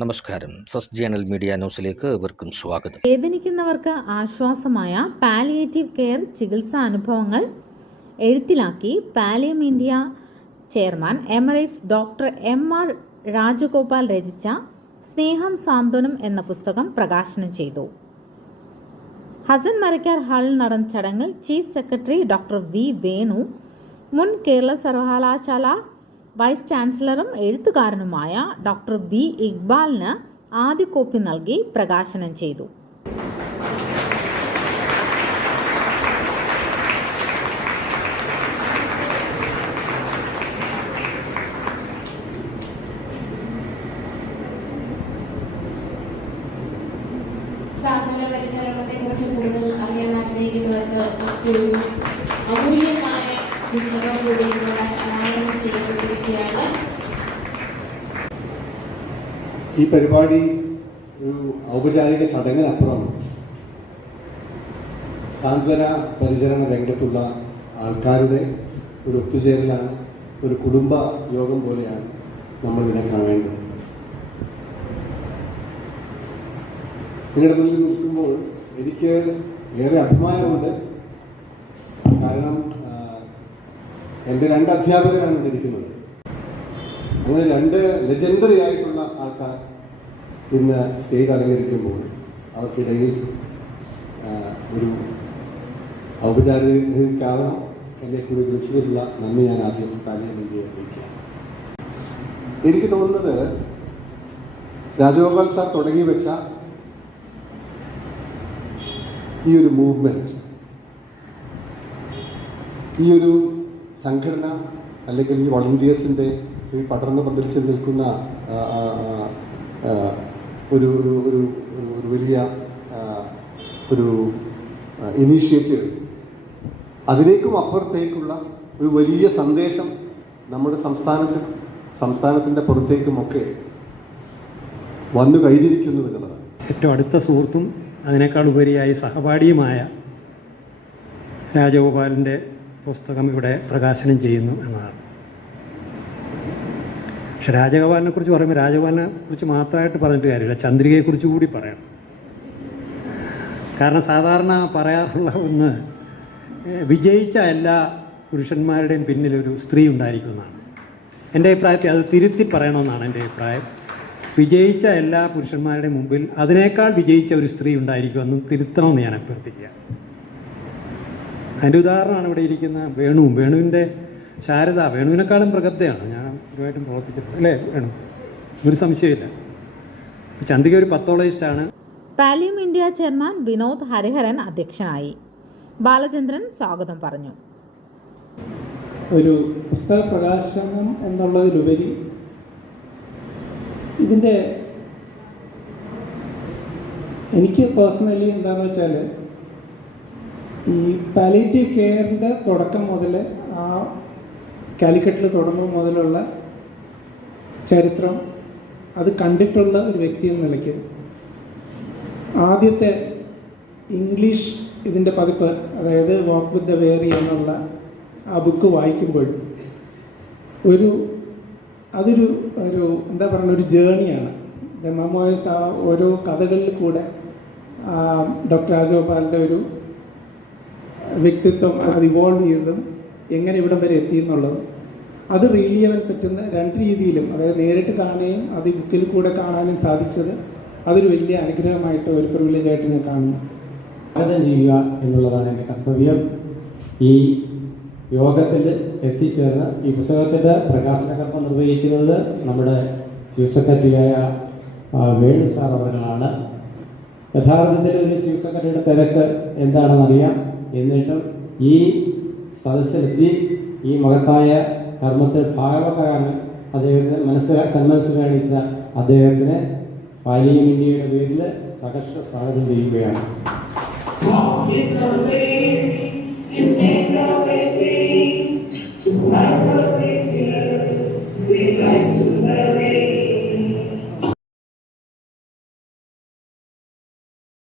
നമസ്കാരം. First journal media ന്യൂസിലേക്ക് ഇവർക്കും സ്വാഗതം. വേദനിക്കുന്നവർക്ക് ആശ്വാസമായ പാലിയേറ്റീവ് കെയർ ചികിത്സാ അനുഭവങ്ങൾ എഴുത്തിലാക്കി Pallium India chairman emeritus doctor M R Rajagopal രചിച്ച സ്നേഹം സാന്ത്വനം എന്ന പുസ്തകം പ്രകാശനം ചെയ്തു. ഹസൻ മരക്കാർ ഹാളിൽ നടന്ന ചടങ്ങിൽ chief secretary doctor V Venu മുൻ കേരള സർവകലാശാല വൈസ് ചാൻസലറും എഴുത്തുകാരനുമായ ഡോക്ടർ ബി ഇക്ബാലിന് ആദ്യ കോപ്പി നൽകി പ്രകാശനം ചെയ്തു. ഈ പരിപാടി ഒരു ഔപചാരിക ചടങ്ങിനപ്പുറം സാന്ത്വന പരിചരണ രംഗത്തുള്ള ആൾക്കാരുടെ ഒരു ഒത്തുചേരലാണ് ഒരു കുടുംബ യോഗം പോലെയാണ് നമ്മൾ ഇതിനെ കാണേണ്ടത്. നിങ്ങളുടെ മുന്നിൽ നിൽക്കുമ്പോൾ എനിക്ക് ഏറെ അഭിമാനമുണ്ട്. കാരണം എന്റെ രണ്ട് അധ്യാപകരാണ് ഇരിക്കുന്നത്. അങ്ങനെ രണ്ട് ലെജൻഡറി ആയിട്ടുള്ള ആൾക്കാർ ഇന്ന് സ്റ്റേജ് അലങ്കരിക്കുമ്പോൾ അവർക്കിടയിൽ ഒരു ഔപചാരിക കാരണം എന്നെ കൂടി വിളിച്ചതിലുള്ള നന്ദി ഞാൻ ആദ്യം കാര്യമെങ്കിൽ അറിയിക്കാം എനിക്ക് തോന്നുന്നത് രാജഗോപാൽ സാർ തുടങ്ങി വെച്ച ഈ ഒരു മൂവ്മെന്റ് ഈ ഒരു സംഘടന അല്ലെങ്കിൽ ഈ വോളണ്ടിയേഴ്സിന്റെ ഈ പടർന്ന് പന്തലിച്ച് നിൽക്കുന്ന ഒരു ഒരു ഒരു- ഒരു വലിയ ഒരു ഇനീഷ്യേറ്റീവ് അതിലേക്കും അപ്പുറത്തേക്കുള്ള ഒരു വലിയ സന്ദേശം നമ്മുടെ സംസ്ഥാനത്തിൽ സംസ്ഥാനത്തിന്റെ പുറത്തേക്കുമൊക്കെ വന്നു കഴിഞ്ഞിരിക്കുന്നു എന്നുള്ളതാണ് ഏറ്റവും അടുത്ത സുഹൃത്തും അതിനേക്കാൾ ഉപരിയായി സഹപാഠിയുമായ രാജഗോപാലിന്റെ പുസ്തകം ഇവിടെ പ്രകാശനം ചെയ്യുന്നു എന്നതാണ്. പക്ഷെ രാജഗോപാലിനെ കുറിച്ച് പറയുമ്പോൾ രാജഗോപാലിനെ കുറിച്ച് മാത്രമായിട്ട് പറഞ്ഞിട്ട് കാര്യമില്ല. ചന്ദ്രികയെക്കുറിച്ച് കൂടി പറയണം. കാരണം സാധാരണ പറയാറുള്ള ഒന്ന് വിജയിച്ച എല്ലാ പുരുഷന്മാരുടെയും പിന്നിലൊരു സ്ത്രീ ഉണ്ടായിരിക്കുമെന്നാണ്. എന്റെ അഭിപ്രായത്തിൽ അത് തിരുത്തി പറയണമെന്നാണ് എന്റെ അഭിപ്രായം. വിജയിച്ച എല്ലാ പുരുഷന്മാരുടെ മുമ്പിൽ അതിനേക്കാൾ വിജയിച്ച ഒരു സ്ത്രീ ഉണ്ടായിരിക്കുമെന്നും തിരുത്തണമെന്ന് ഞാൻ അഭ്യർത്ഥിക്കുക. അതിന്റെ ഉദാഹരണമാണ് ഇവിടെ ഇരിക്കുന്ന വേണുവും. വേണുവിന്റെ ശാരദ വേണുവിനേക്കാളും പ്രഗബ്ധയാണ് ഞാൻ ഇതുമായിട്ടും പ്രവർത്തിച്ചിട്ടുണ്ട്. അല്ലേ? വേണം. ഒരു സംശയമില്ല ചന്തിക ഒരു പത്തോളജിസ്റ്റാണ് Pallium India chairman Vinod Hariharan അധ്യക്ഷനായി. ബാലചന്ദ്രൻ സ്വാഗതം പറഞ്ഞു. ഒരു പുസ്തക പ്രകാശനം എന്നുള്ളതിലുപരി ഇതിന്റെ എനിക്ക് പേഴ്സണലി എന്താണെന്ന് വെച്ചാൽ ഈ പാലിറ്റീവ് കെയറിന്റെ തുടക്കം മുതൽ ആ കാലിക്കറ്റിൽ തുടങ്ങും മുതലുള്ള ചരിത്രം അത് കണ്ടിട്ടുള്ള ഒരു വ്യക്തി എന്ന നിലയ്ക്ക് ആദ്യത്തെ ഇംഗ്ലീഷ് ഇതിന്റെ പതിപ്പ് അതായത് വാക്ക് വിത്ത് ദ വേറി എന്നുള്ള ആ ബുക്ക് വായിക്കുമ്പോൾ ഒരു അതൊരു ഒരു എന്താ പറയുക ഒരു ജേണിയാണ് ദ മെമ്മോയസ് ആ ഓരോ കഥകളിൽ കൂടെ ഡോക്ടർ രാജഗോപാലിന്റെ ഒരു വ്യക്തിത്വം അത് ഇവോൾവ് ചെയ്തതും എങ്ങനെ ഇവിടം വരെ എത്തി എന്നുള്ളതും അത് റീൽ ചെയ്യാൻ പറ്റുന്ന രണ്ട് രീതിയിലും അതായത് നേരിട്ട് കാണുകയും അത് ബുക്കിൽ കൂടെ കാണാനും സാധിച്ചത് അതൊരു വലിയ അനുഗ്രഹമായിട്ട് ഒരു പ്രിവിലേജായിട്ട് ഞാൻ കാണുന്നു. സ്വാഗതം ചെയ്യുക എന്നുള്ളതാണ് എന്റെ കർത്തവ്യം. ഈ യോഗത്തിൽ എത്തിച്ചേർന്ന് ഈ പുസ്തകത്തിന്റെ പ്രകാശനകർമ്മം നിർവഹിക്കുന്നത് നമ്മുടെ ചീഫ് സെക്രട്ടറിയായ വേണു സാർ അവരാണ് യഥാർത്ഥത്തിൽ ഒരു ചീഫ് സെക്രട്ടറിയുടെ തിരക്ക് എന്താണെന്നറിയാം. എന്നിട്ടും ഈ സദസ്സിലെത്തി ഈ മഹത്തായ കർമ്മത്തിൽ ഭാഗമാക്കാനാണ് അദ്ദേഹത്തിന് മനസ്സിലാക്കി സന്മനസ് കാണിച്ച അദ്ദേഹത്തിന് പാലിയും ഇന്ത്യയുടെ പേരിൽ സഹർഷ സ്വാഗതം ചെയ്യുകയാണ്.